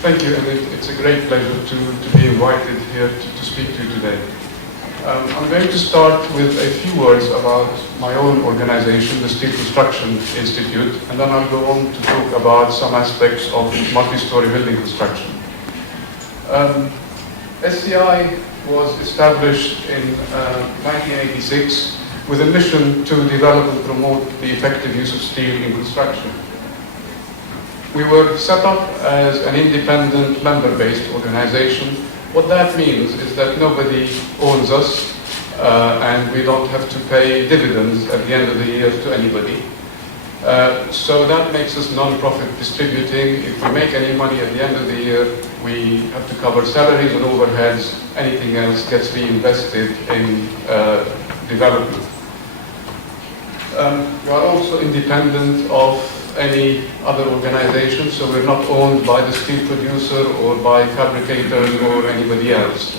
Thank you, and it's a great pleasure to be invited here to speak to you today. I'm going to start with a few words about my own organization, the Steel Construction Institute, and then I'll go on to talk about some aspects of multi-story building construction. SCI was established in 1986 with a mission to develop and promote the effective use of steel in construction. We were set up as an independent member-based organization. What that means is that nobody owns us and we don't have to pay dividends at the end of the year to anybody. So that makes us non-profit distributing. If we make any money at the end of the year, we have to cover salaries and overheads. Anything else gets reinvested in development. We are also independent of any other organization, so we're not owned by the steel producer or by fabricators or anybody else.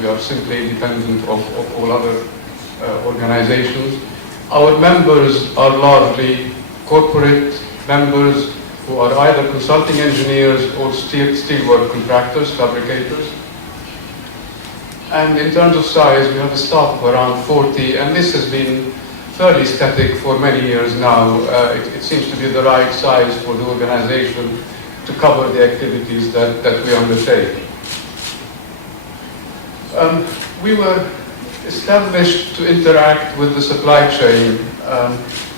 We are simply independent of all other organizations. Our members are largely corporate members who are either consulting engineers or steelwork contractors, fabricators. And in terms of size, we have a staff of around 40, and this has been fairly static for many years now. It seems to be the right size for the organization to cover the activities that we undertake. We were established to interact with the supply chain.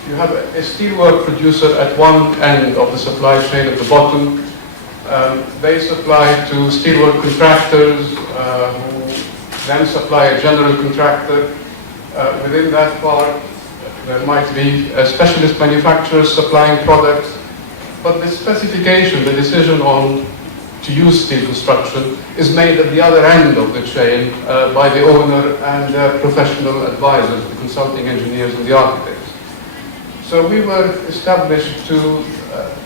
You have a steelwork producer at one end of the supply chain at the bottom. They supply to steelwork contractors who then supply a general contractor. Within that part, there might be specialist manufacturers supplying products, but the specification, the decision on to use steel construction is made at the other end of the chain by the owner and their professional advisors, the consulting engineers and the architects. So we were established to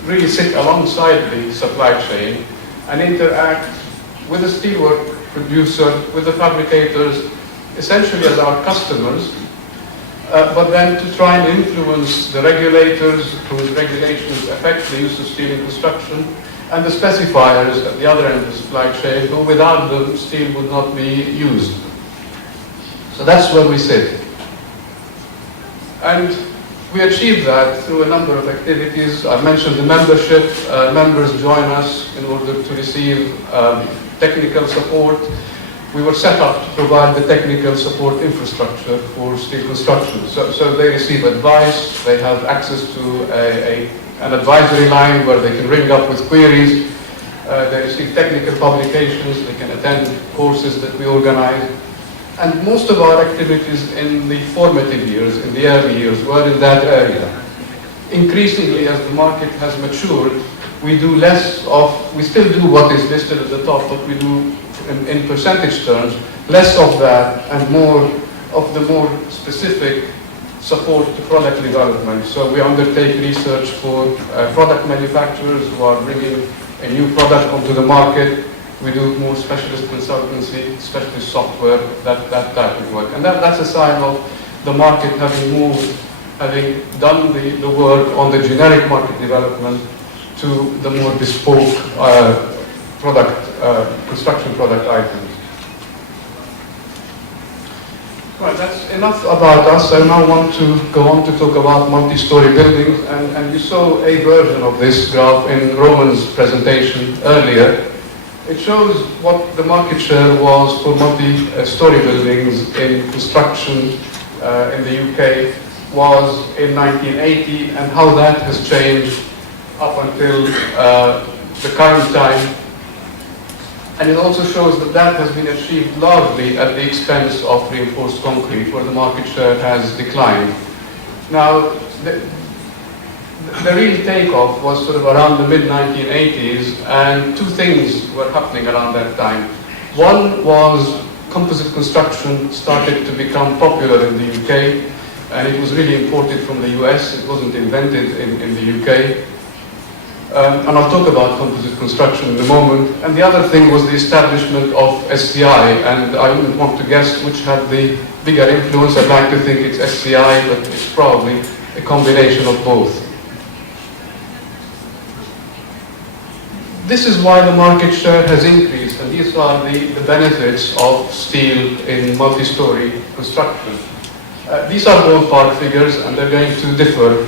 really sit alongside the supply chain and interact with the steelwork producer, with the fabricators, essentially as our customers, but then to try and influence the regulators whose regulations affect the use of steel in construction, and the specifiers at the other end of the supply chain, who without them steel would not be used. So that's where we sit. And we achieve that through a number of activities. I mentioned the membership. Members join us in order to receive technical support. We were set up to provide the technical support infrastructure for steel construction. So they receive advice, they have access to an advisory line where they can ring up with queries, they receive technical publications, they can attend courses that we organize. And most of our activities in the formative years, in the early years, were in that area. Increasingly, as the market has matured, we do less of, we still do what is listed at the top, but we do in percentage terms, less of that and more of the more specific support to product development. So we undertake research for product manufacturers who are bringing a new product onto the market. We do more specialist consultancy, specialist software, that type of work. And that's a sign of the market having moved, having done the work on the generic market development to the more bespoke construction product items. Right, that's enough about us. I now want to go on to talk about multi-story buildings, and you saw a version of this graph in Roman's presentation earlier. It shows what the market share was for multi-story buildings in construction in the UK was in 1980, and how that has changed up until the current time. And it also shows that that has been achieved largely at the expense of reinforced concrete, where the market share has declined. Now, the real takeoff was sort of around the mid-1980s, and two things were happening around that time. One was composite construction started to become popular in the UK, and it was really imported from the US. It wasn't invented in the UK. And I'll talk about composite construction in a moment. And the other thing was the establishment of SCI, and I wouldn't want to guess which had the bigger influence. I'd like to think it's SCI, but it's probably a combination of both. this is why the market share has increased, and these are the benefits of steel in multi-story construction. These are ballpark figures, and they're going to differ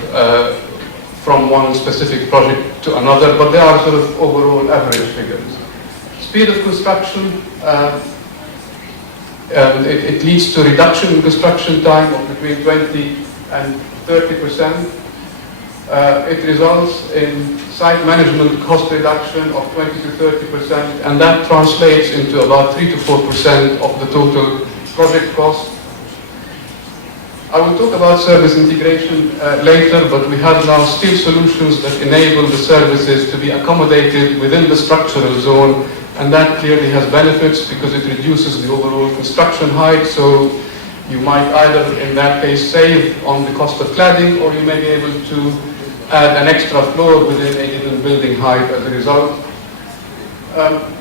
from one specific project to another, but they are sort of overall average figures. Speed of construction, it leads to reduction in construction time of between 20 and 30%. It results in site management cost reduction of 20 to 30%, and that translates into about 3 to 4% of the total project cost. I will talk about service integration later, but we have now steel solutions that enable the services to be accommodated within the structural zone, and that clearly has benefits because it reduces the overall construction height. So you might either, in that case, save on the cost of cladding, or you may be able to add an extra floor within a given building height as a result.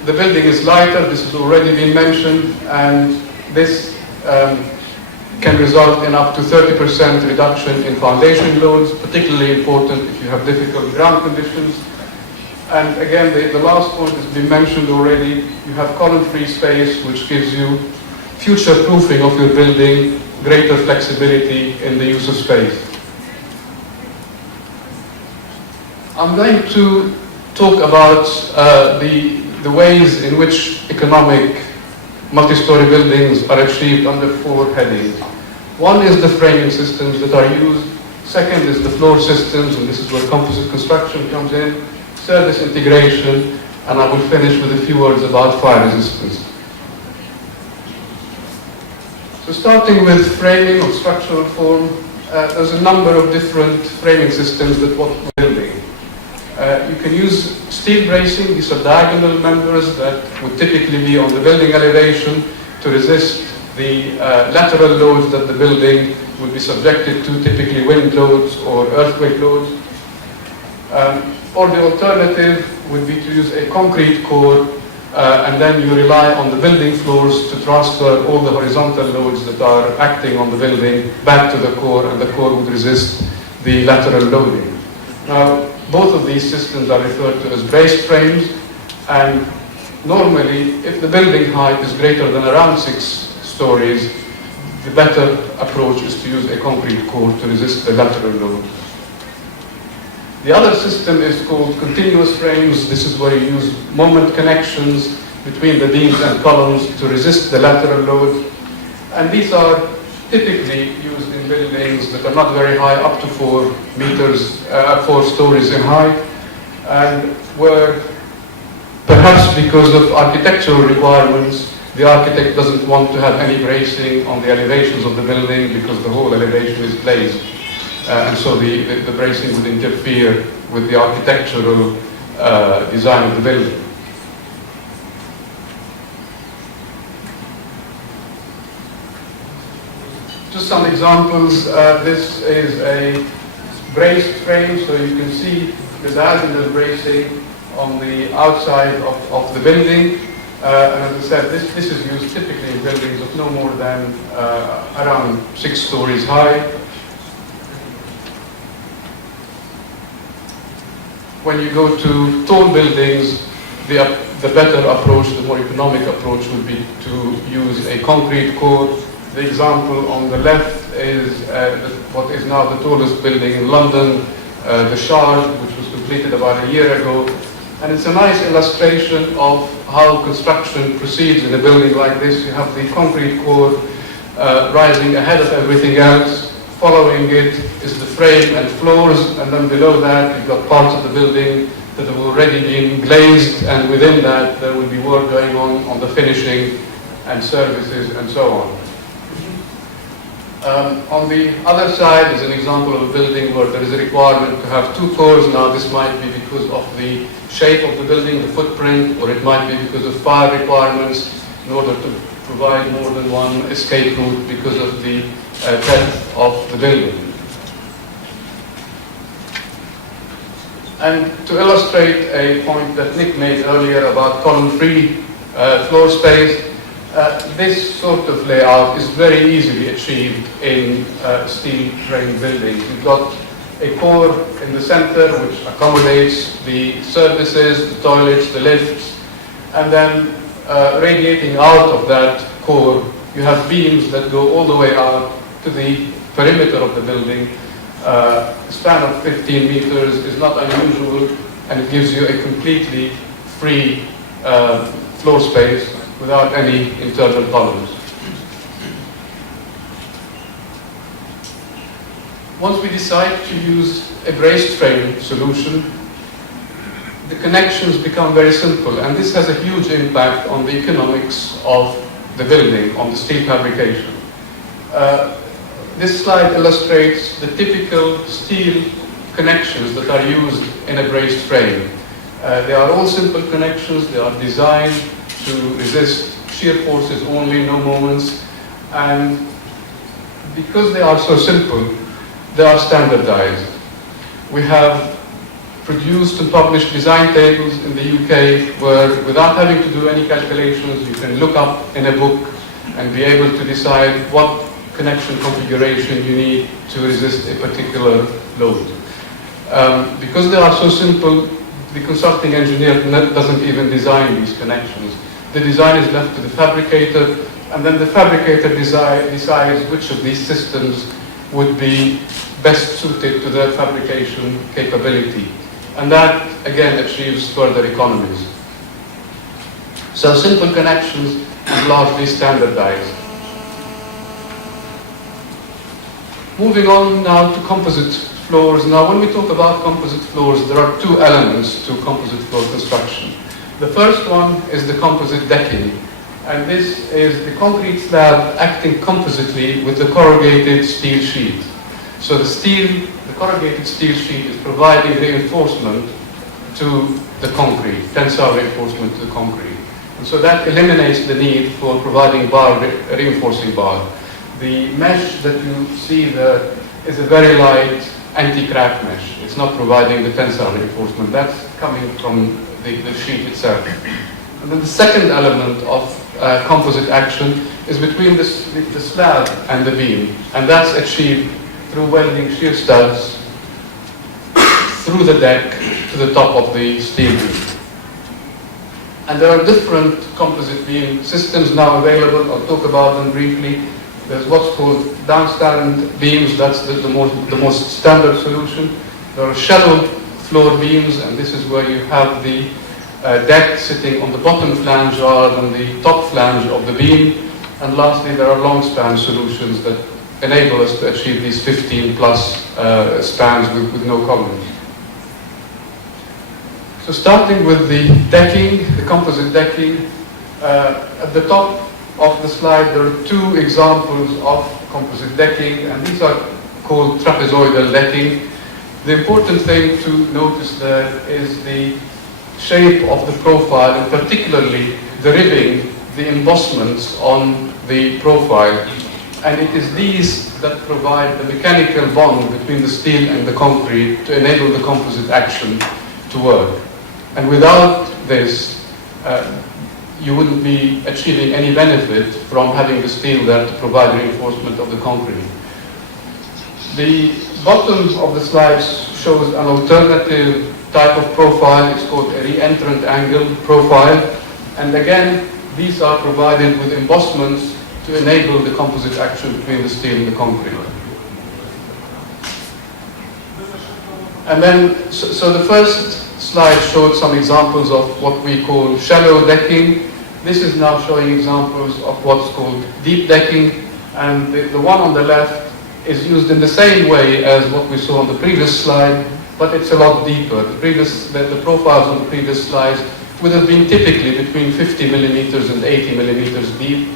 The building is lighter, this has already been mentioned, and this can result in up to 30% reduction in foundation loads, particularly important if you have difficult ground conditions. And again, the last point has been mentioned already. You have column-free space, which gives you future-proofing of your building, greater flexibility in the use of space. I'm going to talk about the ways in which economic multi-story buildings are achieved under 4 headings. One is the framing systems that are used. Second is the floor systems, and this is where composite construction comes in. Service integration, and I will finish with a few words about fire resistance. So starting with framing of structural form, there's a number of different framing systems that work with building. You can use steel bracing. These are diagonal members that would typically be on the building elevation to resist the lateral loads that the building would be subjected to, typically wind loads or earthquake loads. Or the alternative would be to use a concrete core, and then you rely on the building floors to transfer all the horizontal loads that are acting on the building back to the core, and the core would resist the lateral loading. Now, both of these systems are referred to as braced frames, and normally, if the building height is greater than around 6 stories, the better approach is to use a concrete core to resist the lateral load. The other system is called continuous frames. This is where you use moment connections between the beams and columns to resist the lateral load. And these are typically used in buildings that are not very high, up to 4 stories in height, and where perhaps because of architectural requirements, the architect doesn't want to have any bracing on the elevations of the building because the whole elevation is glazed. And so the bracing would interfere with the architectural design of the building. Just some examples. This is a braced frame, so you can see the diagonal bracing on the outside of the building. And as I said, this is used typically in buildings of no more than around 6 stories high. When you go to tall buildings, the better approach, the more economic approach would be to use a concrete core. The example on the left is what is now the tallest building in London, the Shard, which was completed about a year ago. And it's a nice illustration of how construction proceeds in a building like this. You have the concrete core rising ahead of everything else. Following it is the frame and floors, and then below that you've got parts of the building that have already been glazed, and within that there will be work going on the finishing and services and so on. On the other side is an example of a building where there is a requirement to have 2 cores. Now this might be because of the shape of the building, the footprint, or it might be because of fire requirements in order to provide more than one escape route because of the depth of the building. And to illustrate a point that Nick made earlier about column-free floor space, this sort of layout is very easily achieved in steel frame buildings. You've got a core in the center which accommodates the services, the toilets, the lifts, and then radiating out of that core, you have beams that go all the way out to the perimeter of the building. A span of 15 meters is not unusual, and it gives you a completely free floor space without any internal columns. Once we decide to use a braced frame solution, the connections become very simple, and this has a huge impact on the economics of the building, on the steel fabrication. This slide illustrates the typical steel connections that are used in a braced frame. They are all simple connections. They are designed to resist shear forces only, no moments, and because they are so simple, they are standardized. We have produced and published design tables in the UK where, without having to do any calculations, you can look up in a book and be able to decide what connection configuration you need to resist a particular load. Because they are so simple, the consulting engineer doesn't even design these connections. The design is left to the fabricator, and then the fabricator decides which of these systems would be best suited to their fabrication capability. And that, again, achieves further economies. So simple connections and largely standardized. Moving on now to composite floors. Now, when we talk about composite floors, there are two elements to composite floor construction. The first one is the composite decking, and this is the concrete slab acting compositely with the corrugated steel sheet. So the corrugated steel sheet is providing reinforcement to the concrete, tensile reinforcement to the concrete. And so that eliminates the need for providing reinforcing bar. The mesh that you see there is a very light anti-crack mesh. It's not providing the tensile reinforcement. That's coming from the sheet itself. And then the second element of composite action is between the slab and the beam, and that's achieved through welding shear studs through the deck to the top of the steel beam. And there are different composite beam systems now available. I'll talk about them briefly. There's what's called downstand beams. That's the most standard solution. There are shallow floor beams, and this is where you have the deck sitting on the bottom flange rather than the top flange of the beam. And lastly, there are long span solutions that enable us to achieve these 15 plus spans with no columns. So starting with the decking, the composite decking, at the top of the slide there are two examples of composite decking, and these are called trapezoidal decking. The important thing to notice there is the shape of the profile, and particularly the ribbing, the embossments on the profile. And it is these that provide the mechanical bond between the steel and the concrete to enable the composite action to work. And without this, you wouldn't be achieving any benefit from having the steel there to provide reinforcement of the concrete. The bottom of the slide shows an alternative type of profile. It's called a re-entrant angle profile. And again, these are provided with embossments to enable the composite action between the steel and the concrete. And then, so the first slide showed some examples of what we call shallow decking. This is now showing examples of what's called deep decking, and the one on the left is used in the same way as what we saw on the previous slide, but it's a lot deeper. The profiles on the previous slides would have been typically between 50 millimeters and 80 millimeters deep.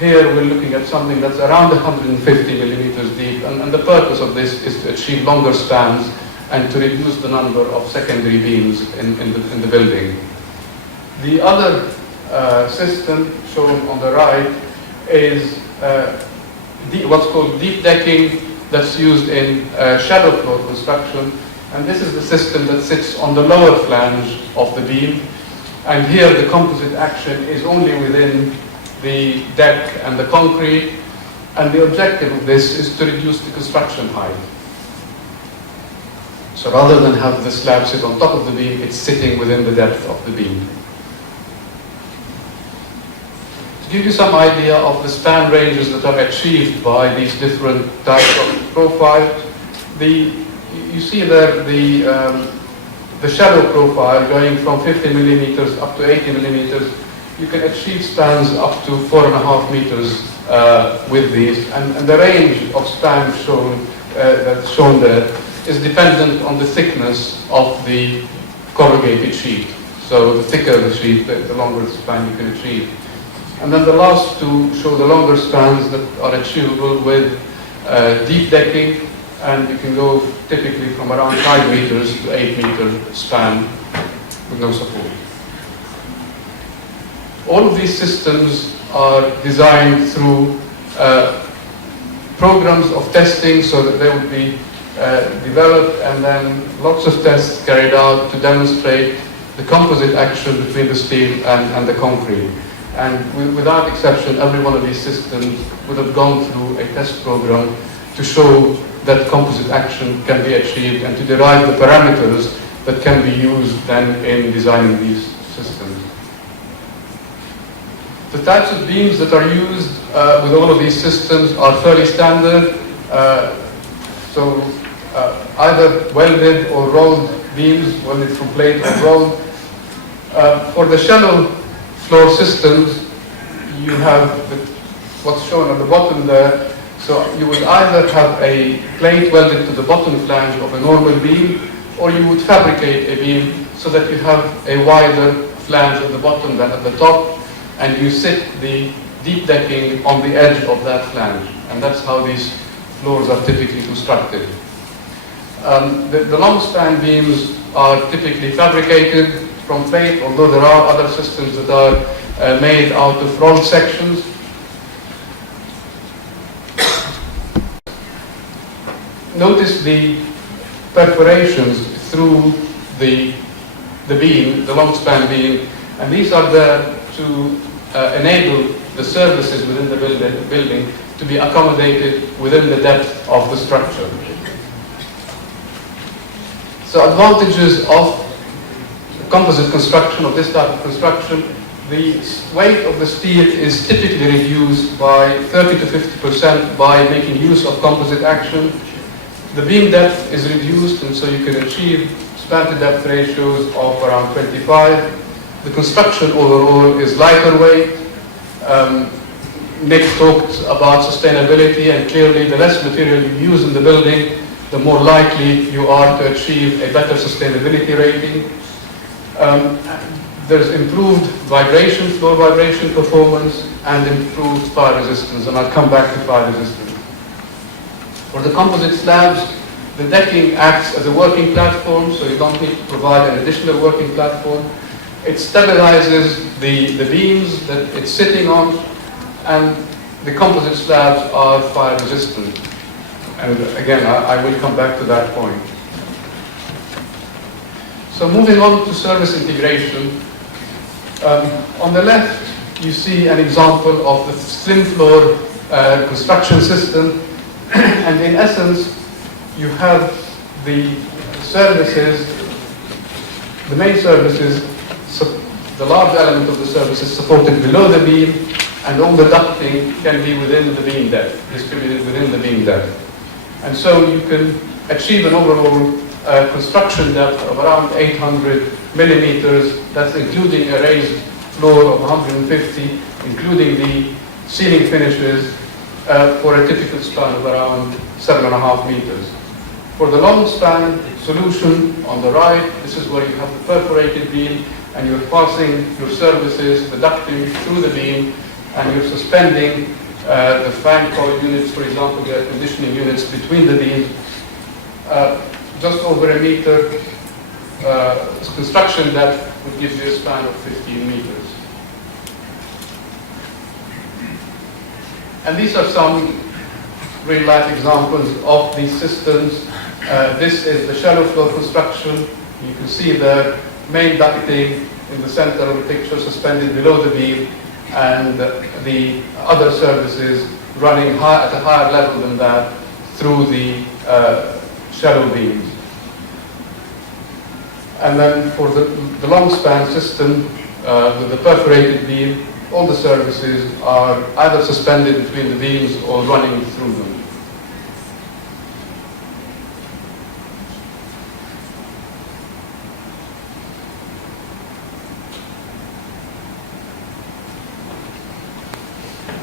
Here we're looking at something that's around 150 millimeters deep, and the purpose of this is to achieve longer spans and to reduce the number of secondary beams in the building. The other system shown on the right is what's called deep decking, that's used in shallow floor construction, and this is the system that sits on the lower flange of the beam, and here the composite action is only within the deck and the concrete, and the objective of this is to reduce the construction height. So rather than have the slab sit on top of the beam, it's sitting within the depth of the beam. To give you some idea of the span ranges that are achieved by these different types of profiles, you see there the shallow profile going from 50 millimeters up to 80 millimeters. You can achieve spans up to 4.5 meters with these, and the range of span that's shown there is dependent on the thickness of the corrugated sheet. So the thicker the sheet, the longer the span you can achieve. And then the last two show the longer spans that are achievable with deep decking, and you can go typically from around 5 meters to 8 meter span with no support. All of these systems are designed through programs of testing, so that they would be developed and then lots of tests carried out to demonstrate the composite action between the steel and the concrete. And without exception, every one of these systems would have gone through a test program to show that composite action can be achieved and to derive the parameters that can be used then in designing these systems. The types of beams that are used with all of these systems are fairly standard. Either welded or rolled beams, welded from plate or rolled. For the shallow floor systems, you have what's shown at the bottom there. So you would either have a plate welded to the bottom flange of a normal beam, or you would fabricate a beam so that you have a wider flange at the bottom than at the top, and you sit the deep decking on the edge of that flange. And that's how these floors are typically constructed. The long span beams are typically fabricated from plate, although there are other systems that are made out of rolled sections. Notice the perforations through the beam, the long span beam, and these are there to enable the services within the building to be accommodated within the depth of the structure. So advantages of composite construction, of this type of construction: the weight of the steel is typically reduced by 30 to 50% by making use of composite action. The beam depth is reduced, and so you can achieve span to depth ratios of around 25. The construction overall is lighter weight. Nick talked about sustainability, and clearly the less material you use in the building, the more likely you are to achieve a better sustainability rating. There's improved vibration, floor vibration performance, and improved fire resistance, and I'll come back to fire resistance. For the composite slabs, the decking acts as a working platform, so you don't need to provide an additional working platform. It stabilizes the beams that it's sitting on, and the composite slabs are fire resistant. And again, I will come back to that point. So moving on to service integration. On the left, you see an example of the thin floor construction system. And in essence, you have the services, the main services, the large element of the services supported below the beam, and all the ducting can be within the beam depth, distributed within the beam depth. And so you can achieve an overall construction depth of around 800 millimeters. That's including a raised floor of 150, including the ceiling finishes, for a typical span of around 7.5 meters. For the long span solution on the right, this is where you have the perforated beam, and you're passing your services, the ducting through the beam, and you're suspending the fan coil units, for example, the air conditioning units between the beams. Just over a meter construction depth would give you a span of 15 meters. And these are some real-life examples of these systems. This is the shallow floor construction. You can see the main ducting in the center of the picture suspended below the beam, and the other services running at a higher level than that through the shallow beams. And then for the long span system with the perforated beam, all the services are either suspended between the beams or running through them.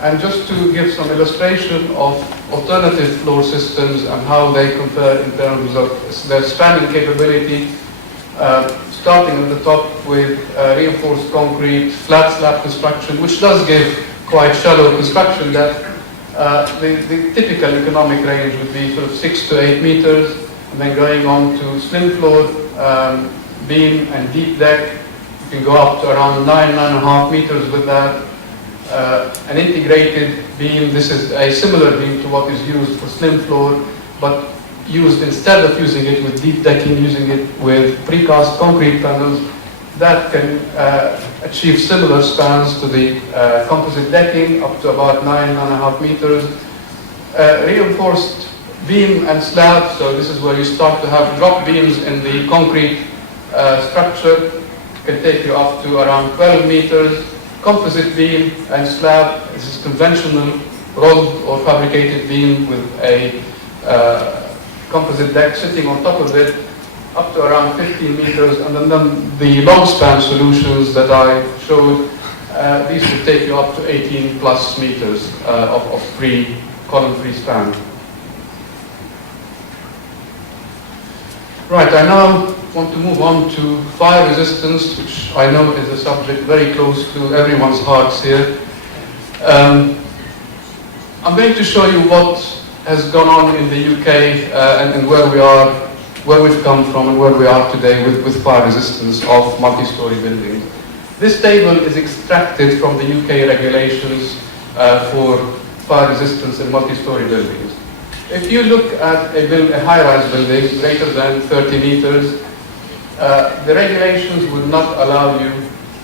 And just to give some illustration of alternative floor systems and how they compare in terms of their spanning capability, starting at the top with reinforced concrete, flat slab construction, which does give quite shallow construction depth. The typical economic range would be sort of 6 to 8 meters, and then going on to slim floor, beam and deep deck. You can go up to around 9.5 meters with that. An integrated beam, this is a similar beam to what is used for slim floor, but used instead of using it with deep decking, using it with precast concrete panels that can achieve similar spans to the composite decking up to about 9.5 meters. Reinforced beam and slab, so this is where you start to have drop beams in the concrete structure, can take you up to around 12 meters. Composite beam and slab, this is conventional rolled or fabricated beam with a composite deck sitting on top of it, up to around 15 meters, and then the long span solutions that I showed, these would take you up to 18 plus meters of column free span. Right, I now want to move on to fire resistance, which I know is a subject very close to everyone's hearts here. I'm going to show you what has gone on in the UK and where we are, where we've come from and where we are today with fire resistance of multi-story buildings. This table is extracted from the UK regulations for fire resistance in multi-story buildings. If you look at a high-rise building greater than 30 meters, the regulations would not allow you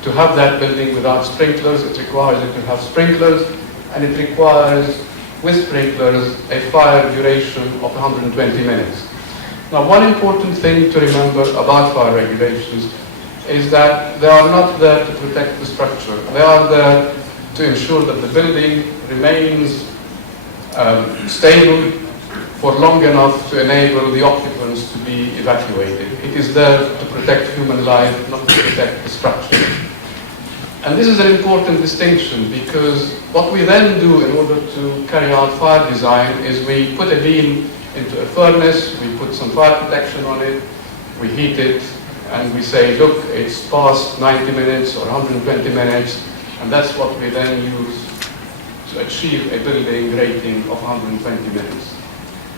to have that building without sprinklers. It requires you to have sprinklers, and it requires, with sprinklers, a fire duration of 120 minutes. Now, one important thing to remember about fire regulations is that they are not there to protect the structure. They are there to ensure that the building remains stable for long enough to enable the occupants to be evacuated. It is there to protect human life, not to protect the structure. And this is an important distinction, because what we then do in order to carry out fire design is we put a beam into a furnace, we put some fire protection on it, we heat it, and we say, look, it's past 90 minutes or 120 minutes, and that's what we then use to achieve a building rating of 120 minutes.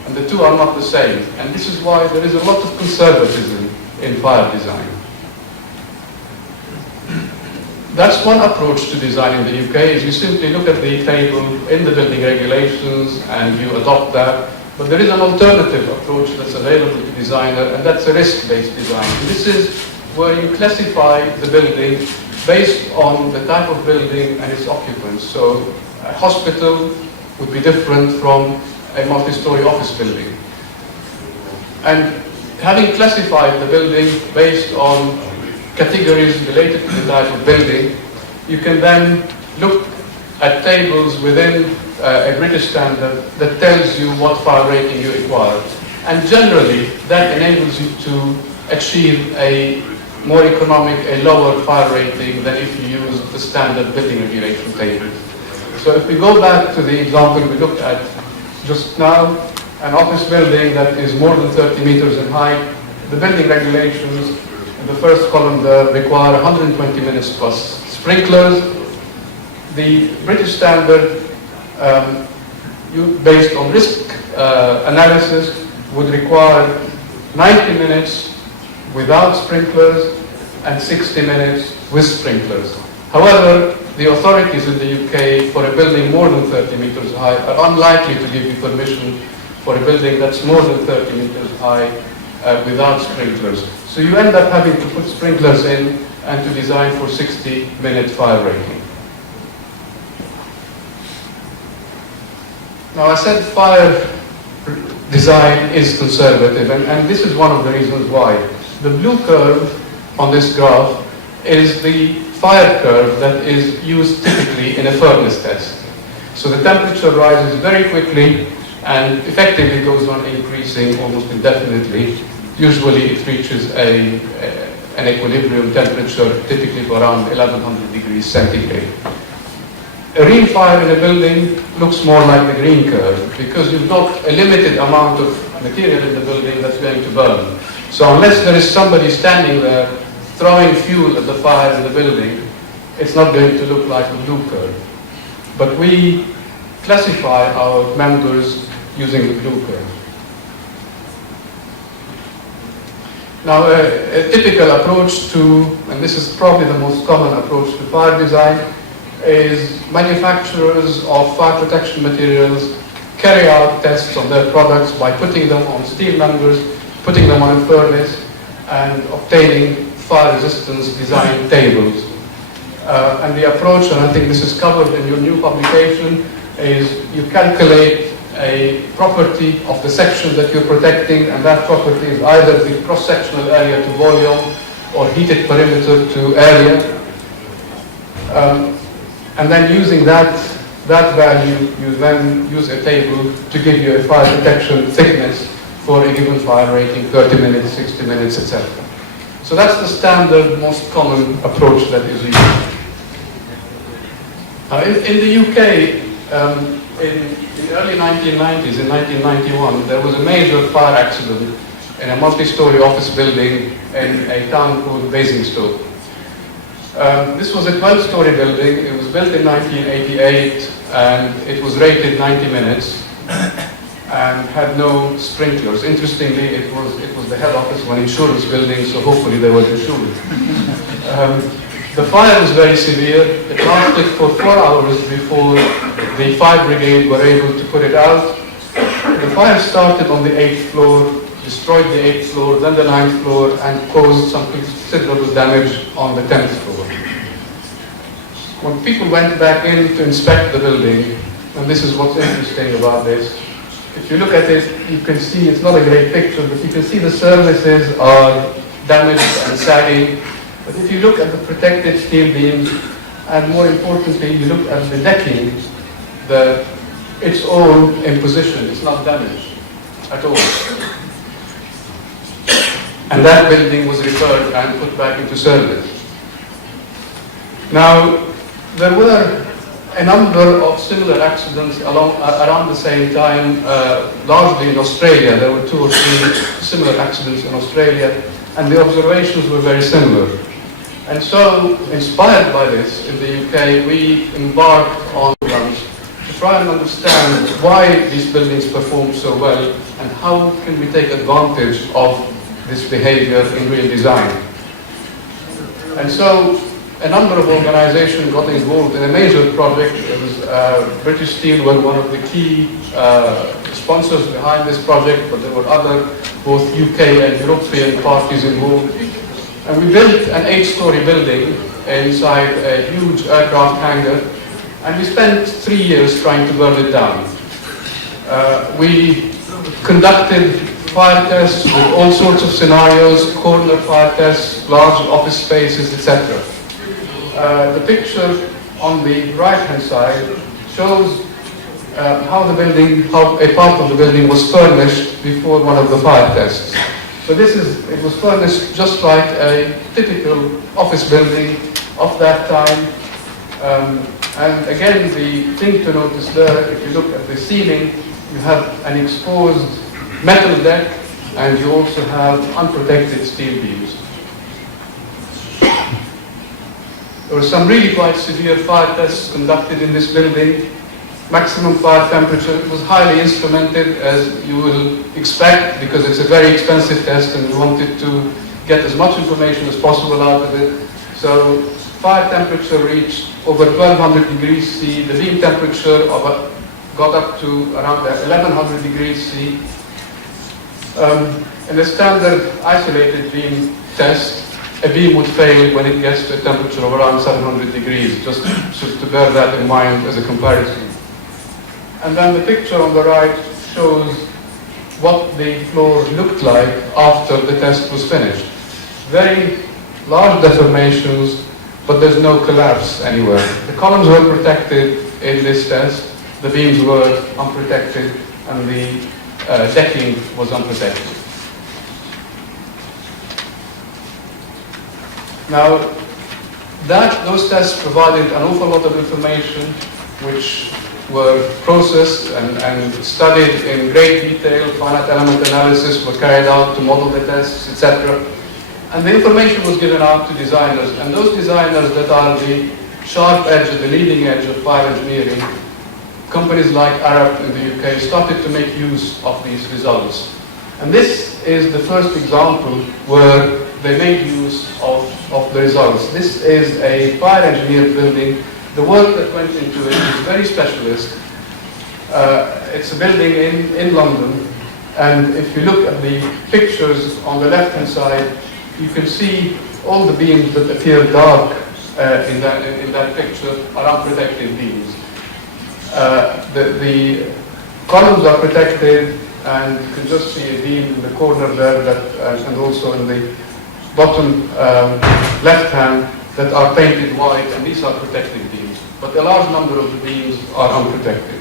And the two are not the same. And this is why there is a lot of conservatism in fire design. That's one approach to design in the UK, is you simply look at the table in the building regulations and you adopt that. But there is an alternative approach that's available to designer, and that's a risk-based design. And this is where you classify the building based on the type of building and its occupants. So a hospital would be different from a multi-story office building. And having classified the building based on categories related to the type of building, you can then look at tables within a British standard that tells you what fire rating you require. And generally, that enables you to achieve a more economic, a lower fire rating than if you use the standard building regulation table. So if we go back to the example we looked at just now, an office building that is more than 30 meters in height, the building regulations in the first column there require 120 minutes plus sprinklers. The British standard, based on risk analysis, would require 90 minutes without sprinklers and 60 minutes with sprinklers. However, the authorities in the UK for a building more than 30 meters high are unlikely to give you permission for a building that's more than 30 meters high without sprinklers. So you end up having to put sprinklers in and to design for 60-minute fire rating. Now, I said fire design is conservative, and this is one of the reasons why. The blue curve on this graph is the fire curve that is used typically in a furnace test. So the temperature rises very quickly and effectively goes on increasing almost indefinitely. Usually it reaches an equilibrium temperature, typically of around 1100 degrees centigrade. A real fire in a building looks more like the green curve because you've got a limited amount of material in the building that's going to burn. So unless there is somebody standing there throwing fuel at the fire in the building, it's not going to look like the blue curve. But we classify our members using the blue curve. Now, a typical approach to, and this is probably the most common approach to fire design, is manufacturers of fire protection materials carry out tests on their products by putting them on steel members, putting them on a furnace, and obtaining fire resistance design tables. And the approach, and I think this is covered in your new publication, is you calculate a property of the section that you're protecting, and that property is either the cross-sectional area to volume or heated perimeter to area. And then using that value, you then use a table to give you a fire protection thickness for a given fire rating, 30 minutes, 60 minutes, etc. So that's the standard, most common approach that is used. In the UK, in the early 1990s, in 1991, there was a major fire accident in a multi-story office building in a town called Basingstoke. This was a 12-story building. It was built in 1988, and it was rated 90 minutes and had no sprinklers. Interestingly, it was the head office of an insurance building, so hopefully they were insured. The fire was very severe. It lasted for 4 hours before the fire brigade were able to put it out. The fire started on the 8th floor, destroyed the 8th floor, then the 9th floor, and caused some considerable damage on the 10th floor. When people went back in to inspect the building, and this is what's interesting about this, if you look at it, you can see, it's not a great picture, but you can see the surfaces are damaged and sagging. But if you look at the protected steel beams, and more importantly, you look at the decking, it's all in position, it's not damaged at all. And that building was repaired and put back into service. Now, there were a number of similar accidents around the same time, largely in Australia. There were 2 or 3 similar accidents in Australia, and the observations were very similar. And so, inspired by this, in the UK, we embarked on programs to try and understand why these buildings perform so well, and how can we take advantage of this behavior in real design. And so, a number of organizations got involved in a major project. It was British Steel were one of the key sponsors behind this project, but there were other, both UK and European parties involved. And we built an 8-story building inside a huge aircraft hangar, and we spent 3 years trying to burn it down. We conducted fire tests with all sorts of scenarios, corner fire tests, large office spaces, etc. The picture on the right-hand side shows how a part of the building was furnished before one of the fire tests. So it was furnished just like a typical office building of that time. And again, the thing to notice there, if you look at the ceiling, you have an exposed metal deck, and you also have unprotected steel beams. There were some really quite severe fire tests conducted in this building. Maximum fire temperature was highly instrumented, as you will expect, because it's a very expensive test and we wanted to get as much information as possible out of it. So fire temperature reached over 1200 degrees C. The beam temperature got up to around 1100 degrees C. In a standard isolated beam test, a beam would fail when it gets to a temperature of around 700 degrees, just to bear that in mind as a comparison. And then the picture on the right shows what the floor looked like after the test was finished. Very large deformations, but there's no collapse anywhere. The columns were protected in this test, the beams were unprotected, and the decking was unprotected. Now, those tests provided an awful lot of information which were processed and studied in great detail. Finite element analysis were carried out to model the tests, etc. And the information was given out to designers, and those designers that are the sharp edge, the leading edge of fire engineering, companies like Arup in the UK started to make use of these results. And this is the first example where they made use of the results. This is a fire engineered building. The work that went into it is very specialist. It's a building in London, and if you look at the pictures on the left-hand side, you can see all the beams that appear dark in that picture are unprotected beams. The columns are protected, and you can just see a beam in the corner there, and also in the bottom left hand, that are painted white, and these are protected beams. But a large number of the beams are unprotected.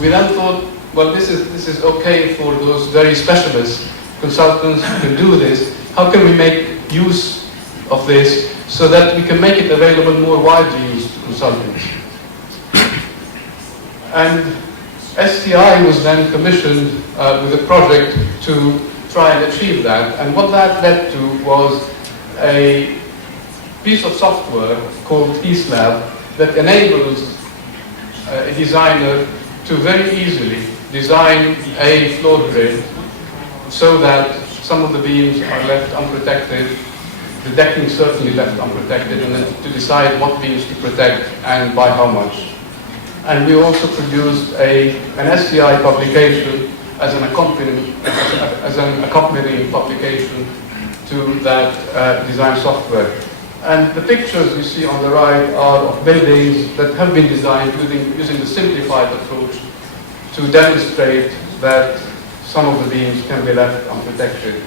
We then thought, well, this is okay for those very specialist consultants who can do this. How can we make use of this so that we can make it available more widely used to consultants? And STI was then commissioned with a project to try and achieve that. And what that led to was a piece of software called TSLab that enables a designer to very easily design a floor grid so that some of the beams are left unprotected, the decking certainly left unprotected, and then to decide what beams to protect and by how much. And we also produced an STI publication as an accompanying publication to that design software. And the pictures you see on the right are of buildings that have been designed using the simplified approach to demonstrate that some of the beams can be left unprotected.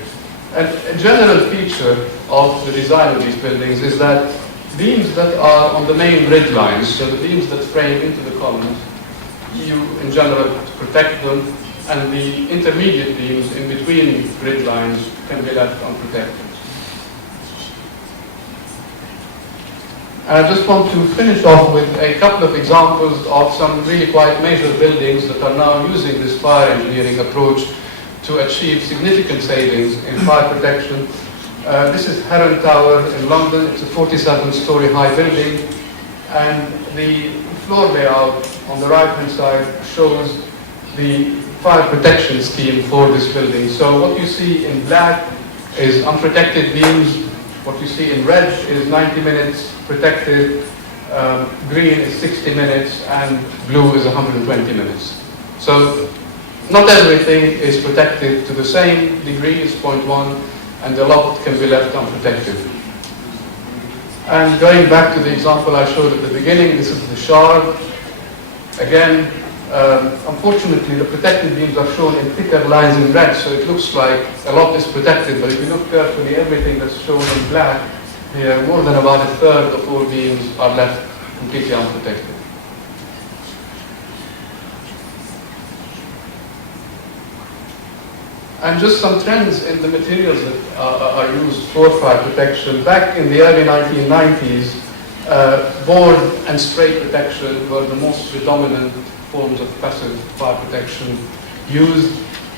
And a general feature of the design of these buildings is that beams that are on the main grid lines, so the beams that frame into the columns, you in general protect them, and the intermediate beams in between grid lines can be left unprotected. And I just want to finish off with a couple of examples of some really quite major buildings that are now using this fire engineering approach to achieve significant savings in fire protection. This is Heron Tower in London. It's a 47-story high building, and the floor layout on the right-hand side shows the fire protection scheme for this building. So what you see in black is unprotected beams. What you see in red is 90 minutes protected, green is 60 minutes, and blue is 120 minutes. So not everything is protected to the same degree as 0.1, and a lot can be left unprotected. And going back to the example I showed at the beginning, this is the shard. Again, unfortunately, the protected beams are shown in thicker lines in red, so it looks like a lot is protected, but if you look carefully, everything that's shown in black here, more than about a third of all beams are left completely unprotected. And just some trends in the materials that are used for fire protection. Back in the early 1990s, board and spray protection were the most predominant forms of passive fire protection used.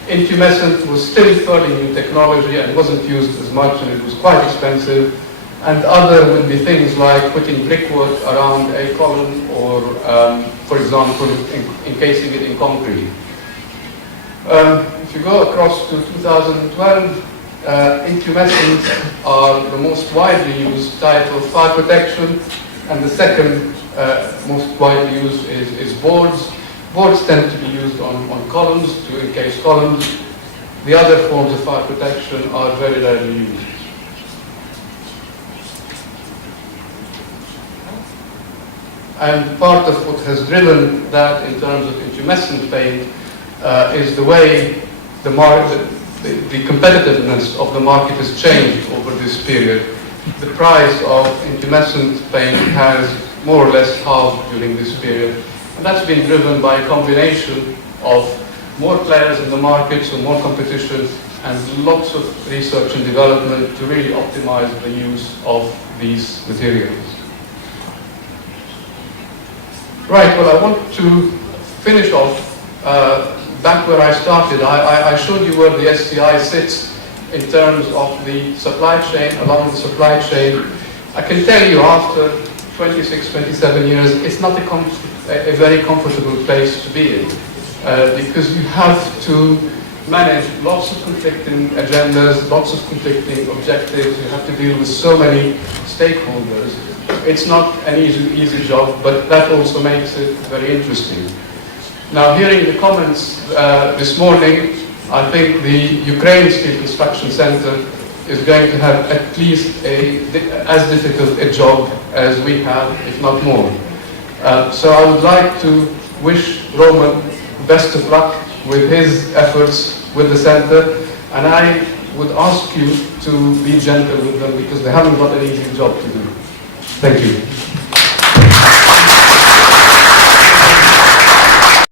Intumescent was still fairly new technology and wasn't used as much, and it was quite expensive. And other would be things like putting brickwork around a column, or, for example, encasing it in concrete. If you go across to 2012, intumescents are the most widely used type of fire protection, and the second most widely used is boards. Boards tend to be used on columns, to encase columns. The other forms of fire protection are very rarely used. And part of what has driven that in terms of intumescent paint is the way the competitiveness of the market has changed over this period. The price of intumescent paint has more or less halved during this period. And that's been driven by a combination of more players in the market, so more competition, and lots of research and development to really optimize the use of these materials. Right, well, I want to finish off back where I started. I showed you where the SCI sits in terms of the supply chain, along the supply chain. I can tell you after 26, 27 years, it's not a very comfortable place to be in, because you have to manage lots of conflicting agendas, lots of conflicting objectives. You have to deal with so many stakeholders. It's not an easy job, but that also makes it very interesting. Now, hearing the comments this morning, I think the Ukraine Steel Construction Center is going to have at least as difficult a job as we have, if not more. So I would like to wish Roman best of luck with his efforts with the center, and I would ask you to be gentle with them because they haven't got an easy job to do. Thank you.